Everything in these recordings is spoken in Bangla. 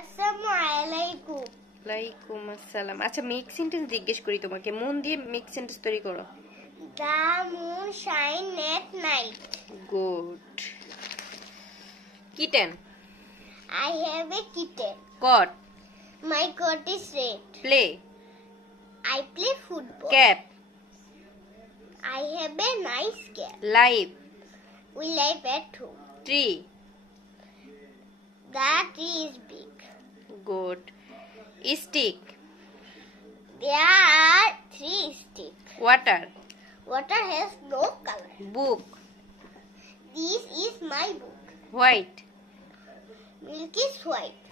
আসসালামু আলাইকুম। ওয়ালাইকুম আসসালাম। আচ্ছা, মেক সেন্টেন্স জিজ্ঞেস করি তোমাকে, মন দিয়ে মেক সেন্টেন্স তৈরি করো। The moon shine at night. Good. Kitten. I have a kitten. Coat. My coat is red. Play. I play football. Cap. I have a nice cat. Live. We live at home. Tree. The tree is big. Good. Stick. There are 3 sticks. Water. Water has no color. Book. This is my book. White. Milk is white.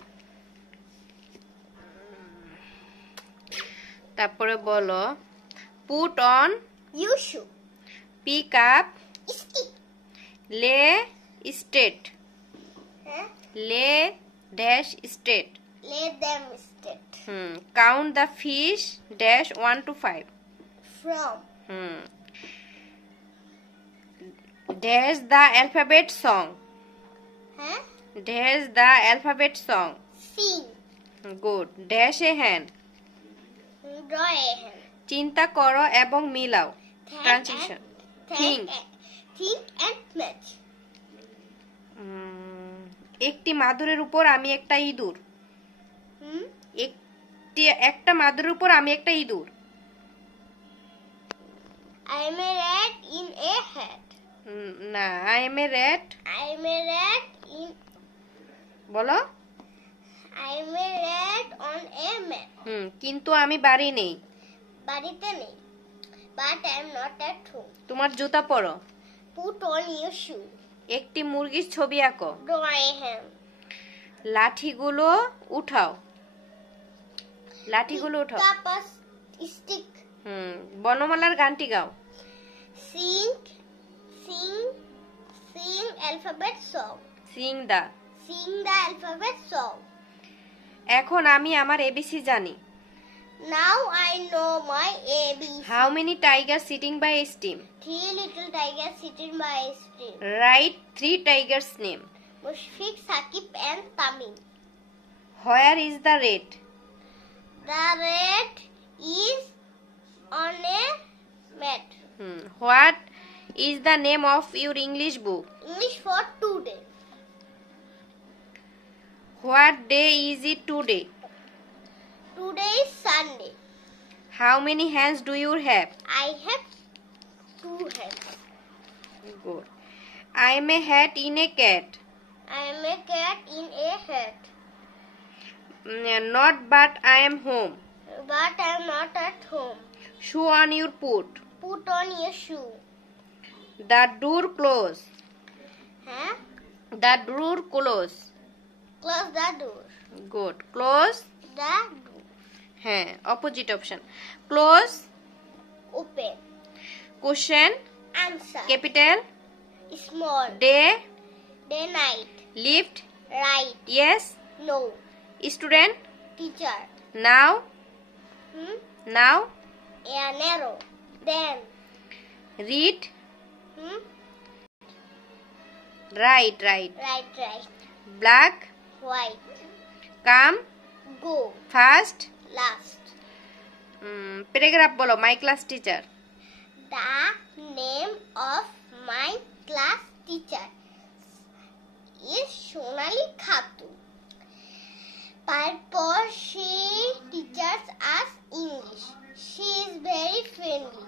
তারপরে বলো, put on. You should. Pick up. Stick. Lay state. Huh? Lay dash state. Let them sit. Count the fish dash 1 to 5। From. Dash the alphabet song. Huh? Dash the alphabet song. Sing. Good. Dash a hand. Draw a hand. চিন্তা করো এবং মিলাও। Transition. Think. Think and match. একটি মাদুরের উপর আমি একটা ইঁদুর। একটা মাদুরের উপর আমি একটা ইঁদুর। I am a rat in a hat. না, I am a rat. I am a rat in. বলো। I am a rat on a mat. কিন্তু আমি বাড়ি নেই। বাড়িতে নেই. But I am not at home. তোমার জুতা পরো। Put on your shoe. একটি মুরগির ছবি আঁকো। Draw a hand. লাঠিগুলো উঠাও। লাঠিগুলো উঠাও। Pick up a stick. বনমালার গানটি গাও। Sing. Sing alphabet song. Singh the. Sing the alphabet song. এখন আমি আমার এবিসি জানি। Now I know my ABC. How many tiger sitting by a stream. 3 little tigers sitting by a stream. Right 3 tigers name. Mushfiq, Saqib and Tamim. Where is the red. The rat is on a mat. What is the name of your English book. English for today. What day is it today. Today is Sunday. How many hands do you have. I have 2 hands. Good. I am a hat in a cat. I am a cat in a hat. Not but I am home. But I am not at home. Shoe on your put. Put on your shoe. The door close. Huh? The door close. Close the door. Good. Close. The door. হ্যাঁ, opposite option. Close. Open. Question. Answer. Capital. Small. Day. Day night. Lift. Right. Yes. No. Student. Teacher. Now. Now. A narrow. Then. Read. Right. Right. Right. Black. White. Come. Go. First. Last. Paragraph বলো। My class teacher. The name of my class teacher is Sonali Khatu. Purpose, she teaches us English. She is very friendly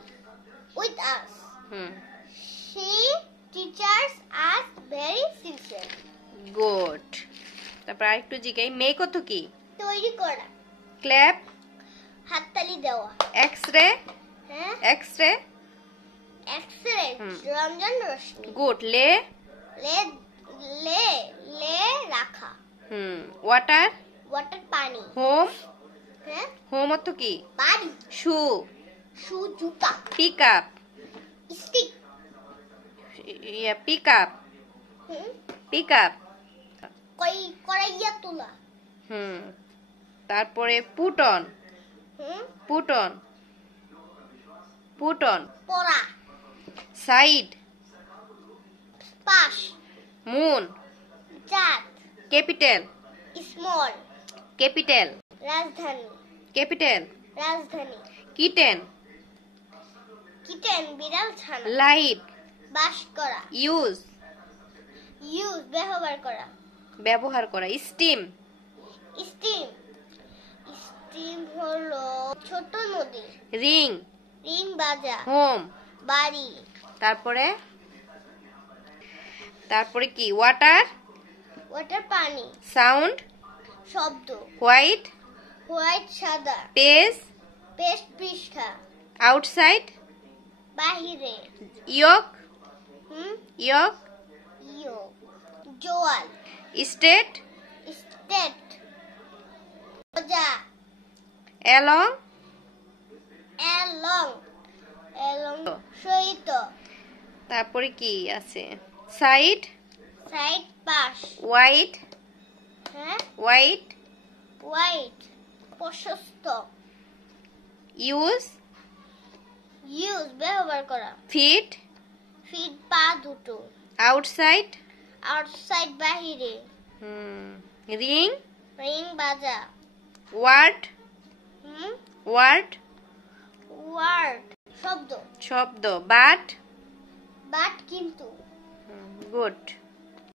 with us. She teaches us very sincerely. Good. তারপর আরেকটু জিগাই, মেক অর্থ কি। তৈরি করা। ক্ল্যাপ। হাততালি দেওয়া। X ray. হ্যাঁ। X ray. এক্স-রে। রঞ্জন রশ্মি। গুড। লে। লে রাখা। ওয়াটার। ওয়াটার পানি। হোম। হ্যাঁ। হোম অর্থ কি। বাড়ি। শু। শু জুতা। Pick up. Stick. Pick up. Pick up. কড়াইয়া তোলা। তারপরে put on. Put on. Put on. পড়া। সাইড। পাশ। মুন। চাঁদ। ক্যাপিটাল। স্মল। ক্যাপিটাল রাজধানী, ক্যাপিটাল রাজধানী। কিটেন কিটেন বিড়াল ছানা। লাইট বাস করা, ইউজ ইউজ ব্যবহার করা। ব্যবহার করা স্টিম স্টিম, স্টিম হলো ছোট নদী। রিং রিং বাজা, হোম বাড়ি। তারপরে তারপরে কি ওয়াটার ওয়াটার পানি। সাউন্ড শব্দ। হোয়াইট হোয়াইট সাদা। পেজ পেস্ট পৃষ্ঠা। আউটসাইড বাহিরে। ইয়ক হুম ইয়ক ইয়ো জোয়াল। স্টেট স্টেট রোজা। অ্যালং এলং, এলং সহিত। তারপরে কি আছে সাইড সাইড পাশ। হোয়াইট হ্যাঁ হোয়াইট হোয়াইট প্রশস্ত। ইউজ ইউজ ব্যবহার করা। ফিট ফিট পা দুটো। আউটসাইড আউটসাইড বাহিরে। রিং রিং বাজা। ওয়ার্ড হুম ওয়ার্ড ওয়ার্ড শব্দ। শব্দ বাট বাট কিন্তু। গুড